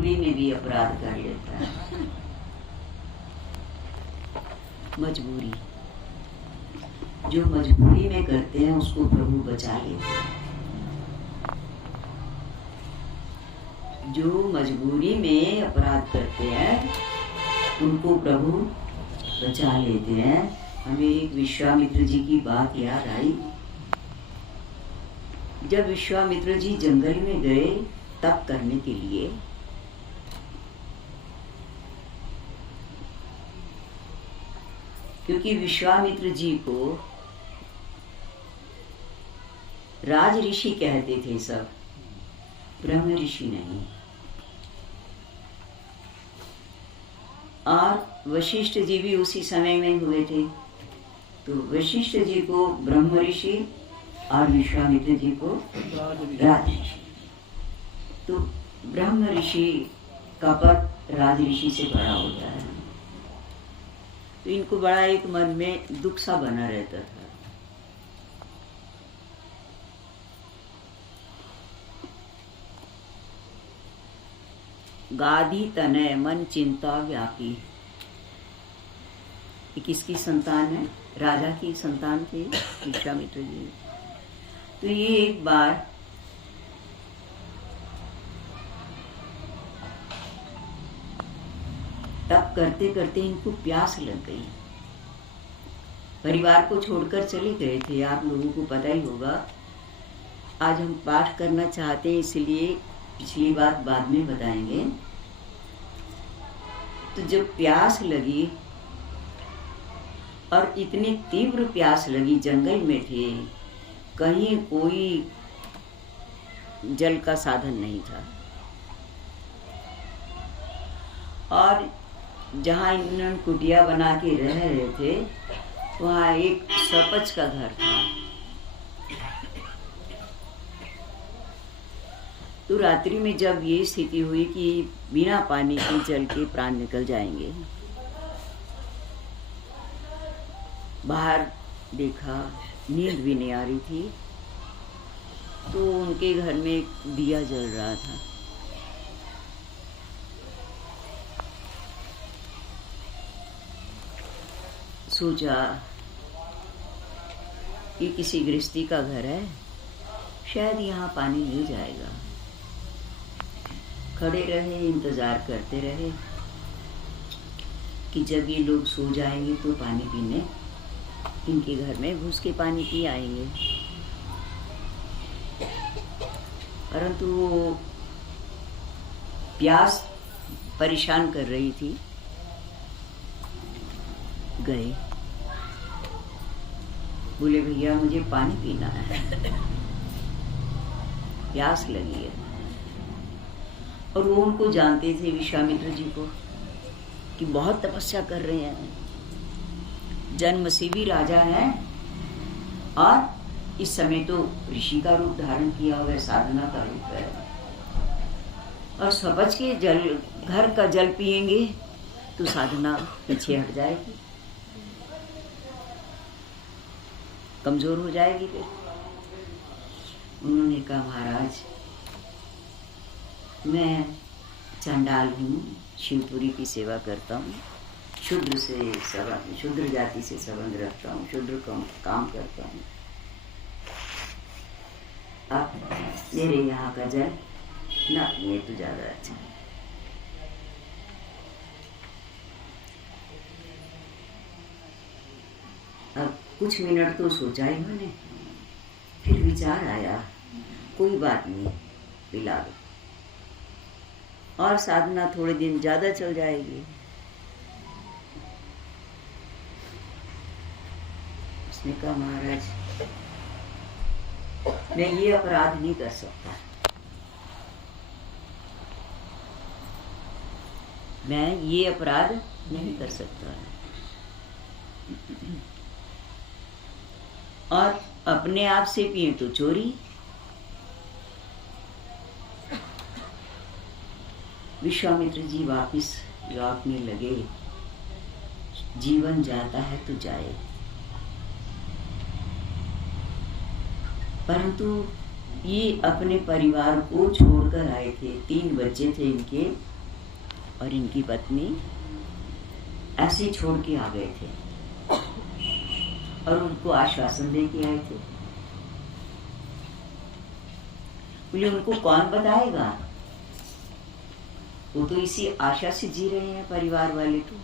मजबूरी में भी अपराध कर लेता है। मजबूरी, जो मजबूरी में करते हैं उसको प्रभु बचा लेते हैं। जो मजबूरी में अपराध करते हैं उनको प्रभु बचा लेते हैं। हमें एक विश्वामित्र जी की बात याद आई। जब विश्वामित्र जी जंगल में गए तप करने के लिए, क्योंकि विश्वामित्र जी को राज ऋषि कहते थे सब, ब्रह्म ऋषि नहीं। और वशिष्ठ जी भी उसी समय में हुए थे, तो वशिष्ठ जी को ब्रह्म ऋषि और विश्वामित्र जी को राज ऋषि। तो ब्रह्म ऋषि का पद राज ऋषि से बड़ा होता है। तो इनको बड़ा एक मन में दुख सा बना रहता था। गाधी तनय मन चिंता व्यापी। ये किसकी संतान है? राजा की संतान थे विश्वामित्र जी। तो ये एक बार तप करते करते इनको प्यास लग गई। परिवार को छोड़कर चले गए थे, आप लोगों को पता ही होगा। आज हम पाठ करना चाहते हैं, इसलिए पिछली बात बाद में बताएंगे। तो जब प्यास लगी, और इतनी तीव्र प्यास लगी, जंगल में थे, कहीं कोई जल का साधन नहीं था, और जहाँ इन्होंने कुटिया बना के रह रहे थे वहाँ एक सरपंच का घर था। तो रात्रि में जब ये स्थिति हुई कि बिना पानी के जल के प्राण निकल जाएंगे, बाहर देखा, नींद भी नहीं आ रही थी, तो उनके घर में एक दिया जल रहा था। सोचा ये किसी गृहस्थी का घर है, शायद यहाँ पानी मिल जाएगा। खड़े रहे, इंतजार करते रहे कि जब ये लोग सो जाएंगे तो पानी पीने इनके घर में घुस के पानी पी आएंगे। परंतु वो प्यास परेशान कर रही थी। गए, बोले भैया मुझे पानी पीना है, प्यास लगी है। और वो उनको जानते थे, विश्वामित्र जी को, कि बहुत तपस्या कर रहे हैं, जन्मसीवी राजा हैं, और इस समय तो ऋषि का रूप धारण किया हुआ है, साधना का रूप है। और सरपंच के जल, घर का जल पिएंगे तो साधना पीछे हट जाएगी, कमजोर हो जाएगी। फिर उन्होंने कहा महाराज मैं चंडाल हूँ, शिवपुरी की सेवा करता हूँ, शूद्र जाति से संबंध रखता हूँ, शूद्र काम करता हूँ। आप मेरे यहाँ का जल ना पिए तो ज्यादा अच्छा है। अब कुछ मिनट तो सोचा इन्होंने, फिर विचार आया कोई बात नहीं, पिला दो, और साधना थोड़े दिन ज्यादा चल जाएगी। उसने कहा महाराज मैं ये अपराध नहीं कर सकता, मैं ये अपराध नहीं कर सकता। और अपने आप से पिए तो चोरी। विश्वामित्र जी वापिस लौटने लगे। जीवन जाता है तो जाए, परंतु ये अपने परिवार को छोड़कर आए थे। 3 बच्चे थे इनके और इनकी पत्नी, ऐसे छोड़ के आ गए थे और उनको आश्वासन दे के आए थे। बोले उनको कौन बताएगा, वो तो इसी आशा से जी रहे हैं परिवार वाले तो।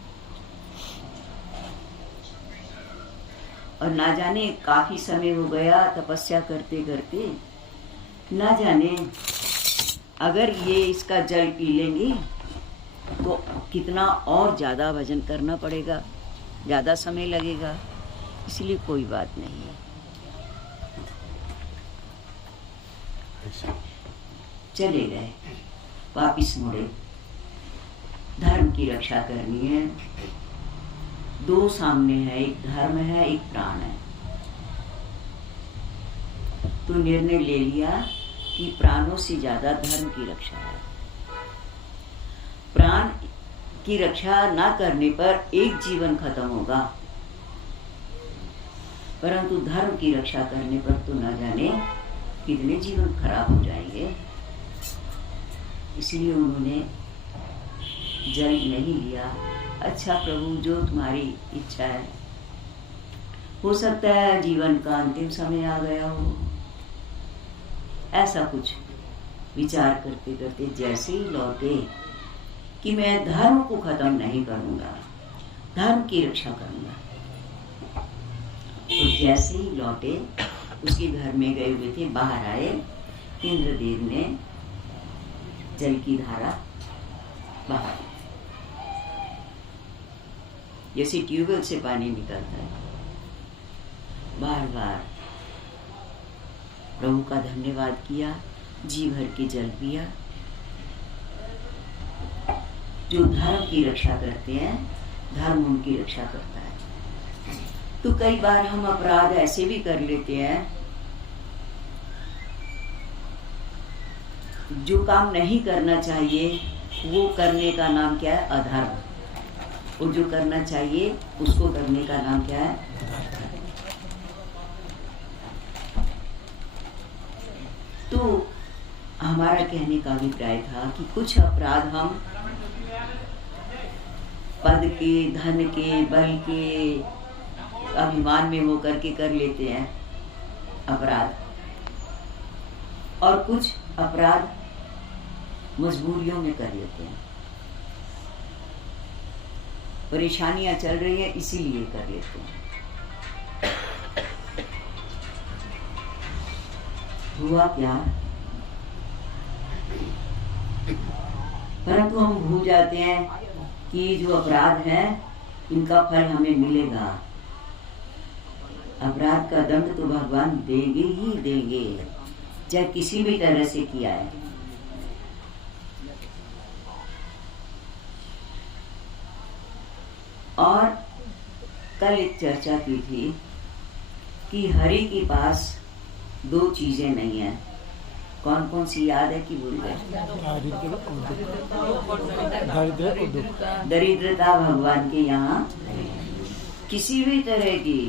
और ना जाने काफी समय हो गया तपस्या करते करते, ना जाने अगर ये इसका जल पी लेंगे तो कितना और ज्यादा भजन करना पड़ेगा, ज्यादा समय लगेगा, इसलिए कोई बात नहीं है। चले गए, वापिस मुड़े। धर्म की रक्षा करनी है। 2 सामने है, एक धर्म है, एक प्राण है। तो निर्णय ले लिया कि प्राणों से ज्यादा धर्म की रक्षा है। प्राण की रक्षा ना करने पर एक जीवन खत्म होगा, परंतु धर्म की रक्षा करने पर तो ना जाने कितने जीवन खराब हो जाएंगे। इसलिए उन्होंने जल नहीं लिया। अच्छा प्रभु, जो तुम्हारी इच्छा है, हो सकता है जीवन का अंतिम समय आ गया हो, ऐसा कुछ विचार करते करते जैसे ही लौटे कि मैं धर्म को खत्म नहीं करूंगा, धर्म की रक्षा करूंगा। और जैसे ही लौटे, उसके घर में गए हुए थे, बाहर आए, इंद्रदेव ने जल की धारा बाहर, जैसे ट्यूबवेल से पानी निकलता है, बार बार प्रभु का धन्यवाद किया, जी भर के जल पिया। जो धर्म की रक्षा करते हैं, धर्म उनकी रक्षा करता है। तो कई बार हम अपराध ऐसे भी कर लेते हैं, जो काम नहीं करना चाहिए वो करने का नाम क्या है? अधर्म। और जो करना चाहिए उसको करने का नाम क्या है? तो हमारा कहने का अभिप्राय था कि कुछ अपराध हम पद के, धन के, बल के अभिमान में होकर के कर लेते हैं अपराध, और कुछ अपराध मजबूरियों में कर लेते हैं। परेशानियां चल रही हैं इसीलिए कर लेते हैं। हुआ क्या? परंतु हम भूल जाते हैं कि जो अपराध है इनका फल हमें मिलेगा। अपराध का दंड तो भगवान देंगे ही देंगे, चाहे किसी भी तरह से किया है। और कल एक चर्चा की थी कि हरि के पास 2 चीजें नहीं है। कौन कौन सी याद है कि भूल गए? दरिद्रता भगवान के यहाँ किसी भी तरह की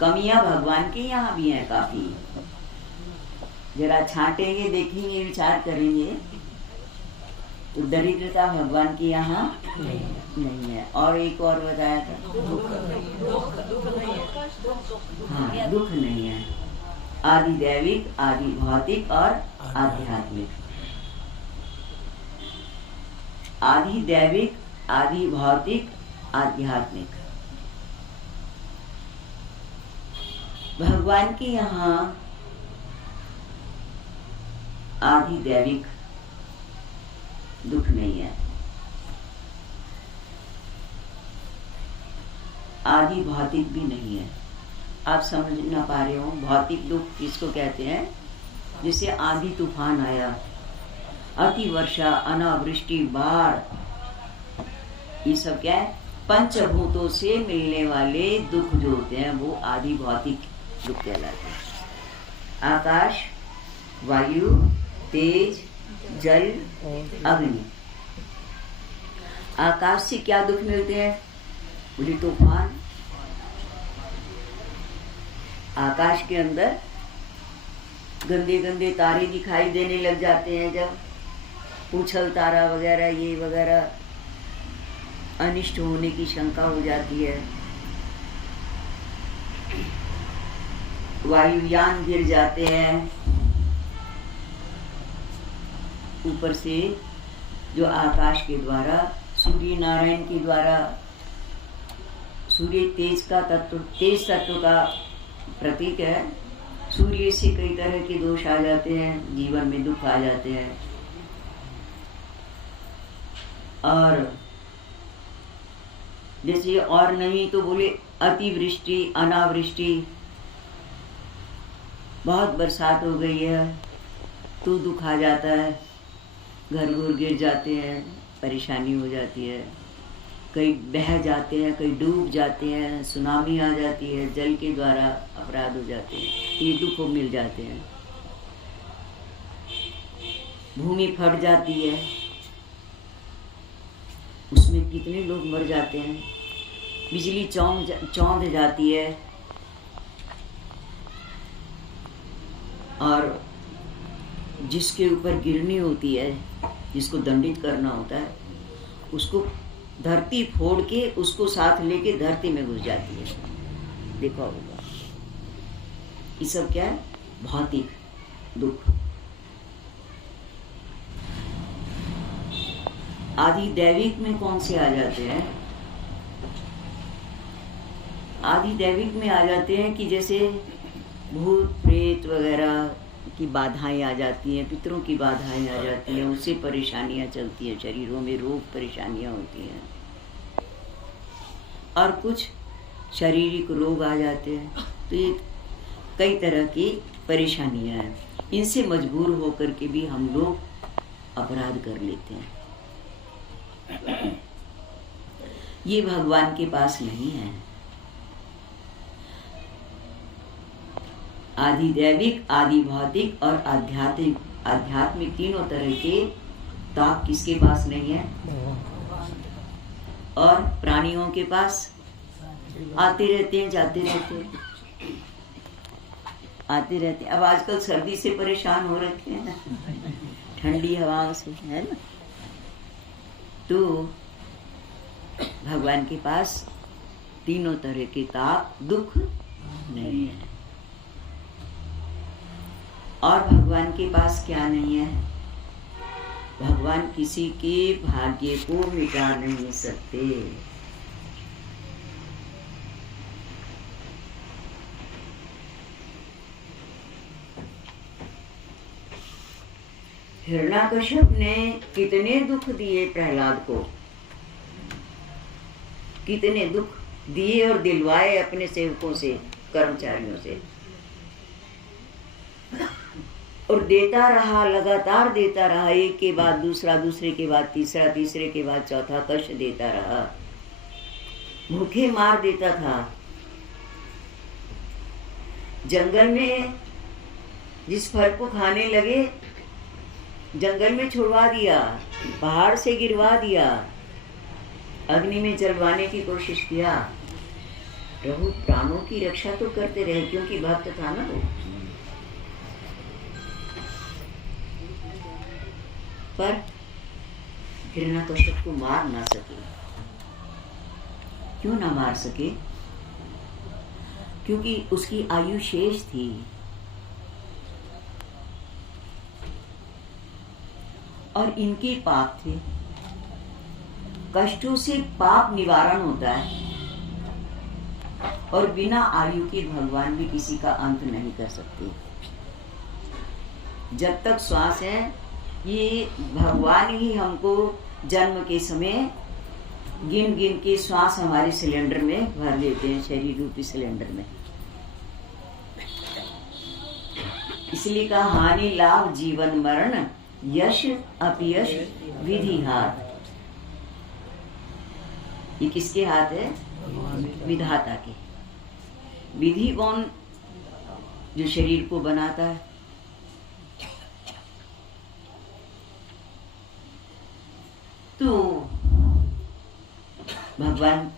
कमियां भगवान के यहाँ भी हैं काफी। जरा छांटेंगे, देखेंगे, विचार करेंगे तो दरिद्रता भगवान के यहाँ नहीं है। और एक और बताया था, हाँ, दुख नहीं है। आदि दैविक, आदि भौतिक और आध्यात्मिक। आदि दैविक, आदि भौतिक, आध्यात्मिक। भगवान के यहाँ आदि दैविक दुख नहीं है, आदि भौतिक भी नहीं है। आप समझ ना पा रहे हो, भौतिक दुख किसको कहते हैं? जैसे आंधी तूफान आया, अति वर्षा, अनावृष्टि, बाढ़, ये सब क्या है? पंचभूतों से मिलने वाले दुख जो होते हैं वो आदि भौतिक दुख कहलाते हैं। आकाश, वायु, तेज, जल, अग्नि। आकाश से क्या दुख मिलते हैं? बोले तूफान। आकाश के अंदर गंदे गंदे तारे दिखाई देने लग जाते हैं, जब उछल तारा वगैरह ये वगैरह अनिष्ट होने की शंका हो जाती है, वायुयान गिर जाते हैं, ऊपर से जो आकाश के द्वारा सूर्य नारायण के द्वारा, सूर्य तेज तत्व का प्रतीक है। सूर्य से कई तरह के दोष आ जाते हैं, जीवन में दुख आ जाते हैं, और जैसे और नहीं तो बोले अतिवृष्टि अनावृष्टि, बहुत बरसात हो गई है तो दुख आ जाता है, घर घुर गिर जाते हैं, परेशानी हो जाती है, कई बह जाते हैं, कई डूब जाते हैं, सुनामी आ जाती है, जल के द्वारा अपराध हो जाते हैं, ये दुख को मिल जाते हैं, भूमि फट जाती है, उसमें कितने लोग मर जाते हैं, बिजली चौंध जाती है, और जिसके ऊपर गिरनी होती है, जिसको दंडित करना होता है, उसको धरती फोड़ के उसको साथ लेके धरती में घुस जाती है। देखा होगा ये सब क्या है? भौतिक दुख। आदि दैविक में कौन से आ जाते हैं? आदि दैविक में आ जाते हैं कि जैसे भूत प्रेत वगैरह की बाधाएं आ जाती हैं, पितरों की बाधाएं आ जाती हैं, उससे परेशानियां चलती हैं, शरीरों में रोग परेशानियां होती हैं, और कुछ शारीरिक रोग आ जाते हैं। तो ये कई तरह की परेशानियां हैं, इनसे मजबूर होकर के भी हम लोग अपराध कर लेते हैं। ये भगवान के पास नहीं है। आदि दैविक, आदि भौतिक और आध्यात्मिक तीनों तरह के ताप किसके पास नहीं है? और प्राणियों के पास आते रहते हैं, जाते रहते हैं, आते रहते हैं। अब आजकल सर्दी से परेशान हो रखे हैं ना, ठंडी हवाओं से, है ना। तो भगवान के पास तीनों तरह के ताप दुख नहीं है। और भगवान के पास क्या नहीं है? भगवान किसी के भाग्य को मिटा नहीं सकते। हिरण्याकश्यप ने कितने दुख दिए प्रहलाद को, कितने दुख दिए और दिलवाए अपने सेवकों से, कर्मचारियों से, और देता रहा, लगातार देता रहा, एक के बाद दूसरा, दूसरे के बाद तीसरा, तीसरे के बाद चौथा कष्ट देता रहा, भूखे मार देता था। जंगल में जिस फल को खाने लगे, जंगल में छुड़वा दिया, पहाड़ से गिरवा दिया, अग्नि में जलवाने की कोशिश किया। प्रभु प्राणों की रक्षा तो करते रहे, क्योंकि भक्त था ना वो। पर हिरण्याकश्यप को मार ना सके। क्यों ना मार सके? क्योंकि उसकी आयु शेष थी। और इनके पाप थे। कष्टों से पाप निवारण होता है, और बिना आयु के भगवान भी किसी का अंत नहीं कर सकते। जब तक श्वास है, ये भगवान ही हमको जन्म के समय गिन गिन के श्वास हमारे सिलेंडर में भर देते हैं, शरीर रूपी सिलेंडर में। इसलिए कहा, हानि लाभ जीवन मरण, यश अपयश विधि हाथ। ये किसके हाथ है? विधाता के। विधि कौन? जो शरीर को बनाता है। तो भगवान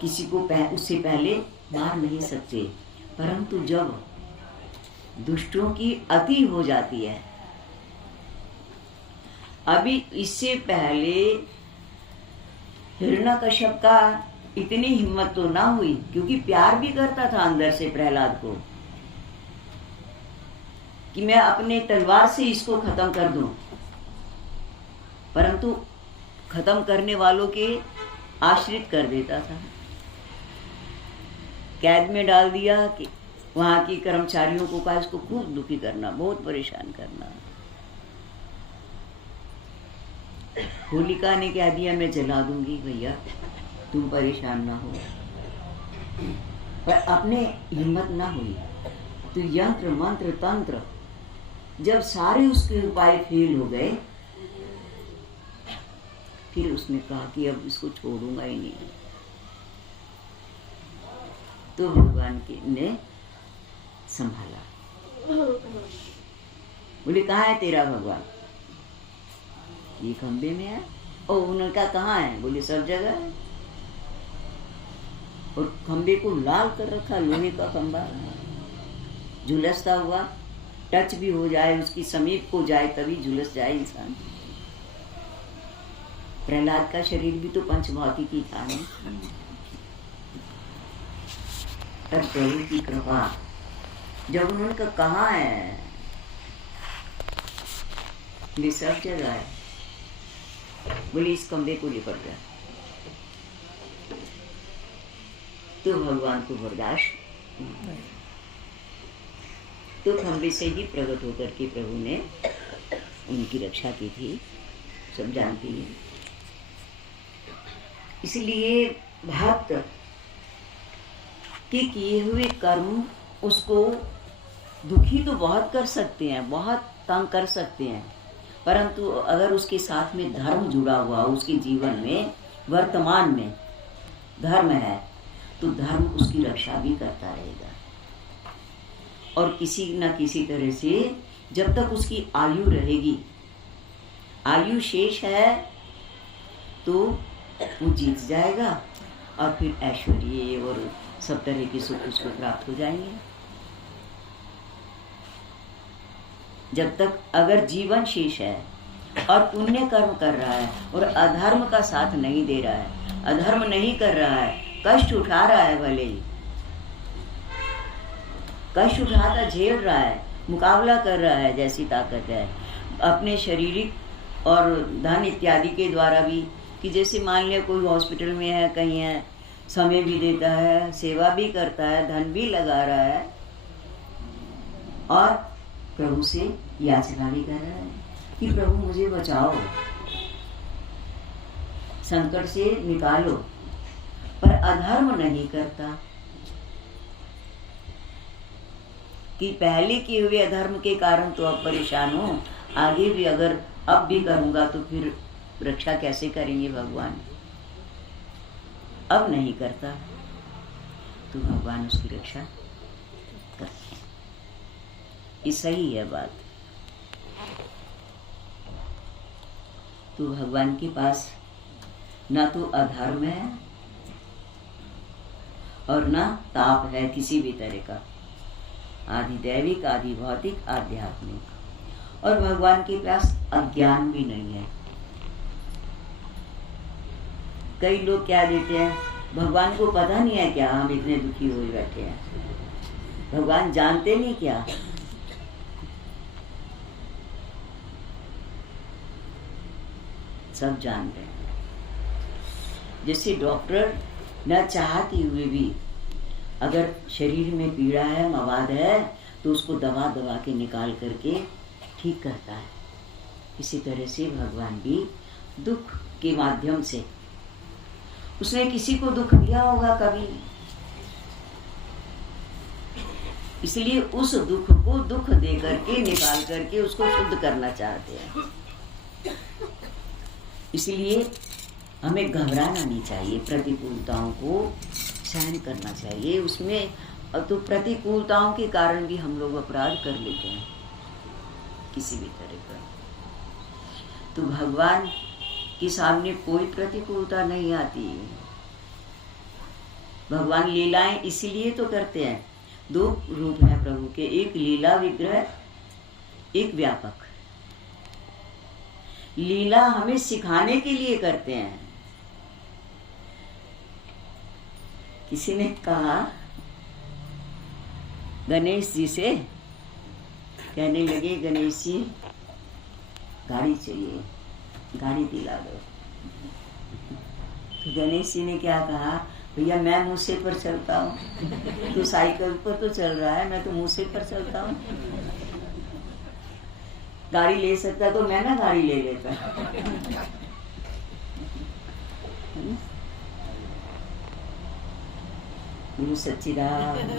किसी को उससे पहले मार नहीं सकते, परंतु जब दुष्टों की अति हो जाती है। अभी इससे पहले हिरण्यकश्यप का इतनी हिम्मत तो ना हुई, क्योंकि प्यार भी करता था अंदर से प्रहलाद को, कि मैं अपने तलवार से इसको खत्म कर दूं, परंतु खत्म करने वालों के आश्रित कर देता था, कैद में डाल दिया कि वहां की कर्मचारियों को कहा इसको खूब दुखी करना, बहुत परेशान करना। होलिका ने कह दिया मैं जला दूंगी भैया, तुम परेशान ना हो, पर अपने हिम्मत ना हुई। तो यंत्र मंत्र तंत्र जब सारे उसके उपाय फेल हो गए, फिर उसने कहा कि अब इसको छोड़ूंगा ही नहीं। तो भगवान ने संभाला, बोले कहाँ है तेरा भगवान? ये खंबे में है। और उन्होंने कहा कहाँ है? बोले सब जगह है। और खंबे को लाल कर रखा, लोहे का खंबा झुलसता हुआ, टच भी हो जाए, उसकी समीप को जाए तभी झुलस जाए इंसान। प्रहलाद का शरीर भी तो पंचभौतिक ही था नहीं। तब प्रभु की कृपा, जब उन्होंने कहा कहाँ है, ये सब जगह है। बोले इस कमरे को लेकर जा। तो भगवान को बर्दाश्त, तो खंबे से ही प्रकट होकर के प्रभु ने उनकी रक्षा की थी, सब जानती है। इसलिए भक्त के किए हुए कर्म उसको दुखी तो बहुत कर सकते हैं, बहुत तंग कर सकते हैं, परंतु अगर उसके साथ में धर्म जुड़ा हुआ, उसके जीवन में वर्तमान में धर्म है, तो धर्म उसकी रक्षा भी करता रहेगा। और किसी न किसी तरह से जब तक उसकी आयु रहेगी, आयु शेष है, तो वो जीत जाएगा और फिर ऐश्वर्य और सब तरह के सुख उसको प्राप्त हो जाएंगे। जब तक अगर जीवन शेष है और पुण्य कर्म कर रहा है और अधर्म का साथ नहीं दे रहा है, अधर्म नहीं कर रहा है, कष्ट उठा रहा है, भले ही कष्ट उठाता झेल रहा है, मुकाबला कर रहा है जैसी ताकत है अपने शारीरिक और धन इत्यादि के द्वारा भी, कि जैसे मान लिया कोई हॉस्पिटल में है, कहीं है, समय भी देता है, सेवा भी करता है, धन भी लगा रहा है और प्रभु से याचना भी कर रहा है कि प्रभु मुझे बचाओ, संकट से निकालो, पर अधर्म नहीं करता कि पहले किए हुए अधर्म के कारण तो अब परेशान हो, आगे भी अगर अब भी करूंगा तो फिर रक्षा कैसे करेंगे भगवान? अब नहीं करता तो भगवान उसकी रक्षा करते हैं। ये सही है बात। तो भगवान के पास ना तो अधर्म है और ना ताप है किसी भी तरह का, आदि दैविक, आदि भौतिक, आध्यात्मिक। और भगवान के पास अज्ञान भी नहीं है। कई लोग क्या देते हैं, भगवान को पता नहीं है क्या हम इतने दुखी हुए बैठे हैं, भगवान जानते नहीं क्या? सब जानते हैं। जैसे डॉक्टर न चाहते हुए भी अगर शरीर में पीड़ा है, मवाद है, तो उसको दवा दवा के निकाल करके ठीक करता है। इसी तरह से भगवान भी दुख के माध्यम से, उसने किसी को दुख दिया होगा कभी, इसलिए उस दुख को दुख दे करके निकाल करके उसको शुद्ध करना चाहते हैं। इसलिए हमें घबराना नहीं चाहिए, प्रतिकूलताओं को सहन करना चाहिए। उसमें तो प्रतिकूलताओं के कारण भी हम लोग अपराध कर लेते हैं किसी भी तरह का। तो भगवान के सामने कोई प्रतिकूलता नहीं आती। भगवान लीलाएं इसीलिए तो करते हैं दो रूप हैं प्रभु के, एक लीला विग्रह, एक व्यापक। लीला हमें सिखाने के लिए करते हैं। किसी ने कहा गणेश जी से, कहने लगे गणेश जी गाड़ी चाहिए, गाड़ी दिला दो। तो गणेश जी ने क्या कहा, भैया मैं मूसे पर चलता हूँ, तू साइकिल पर तो चल रहा है, मैं तो मूसे पर चलता हूँ। गाड़ी ले सकता तो मैं ना गाड़ी ले लेता। गुरु सच्चिदानंद।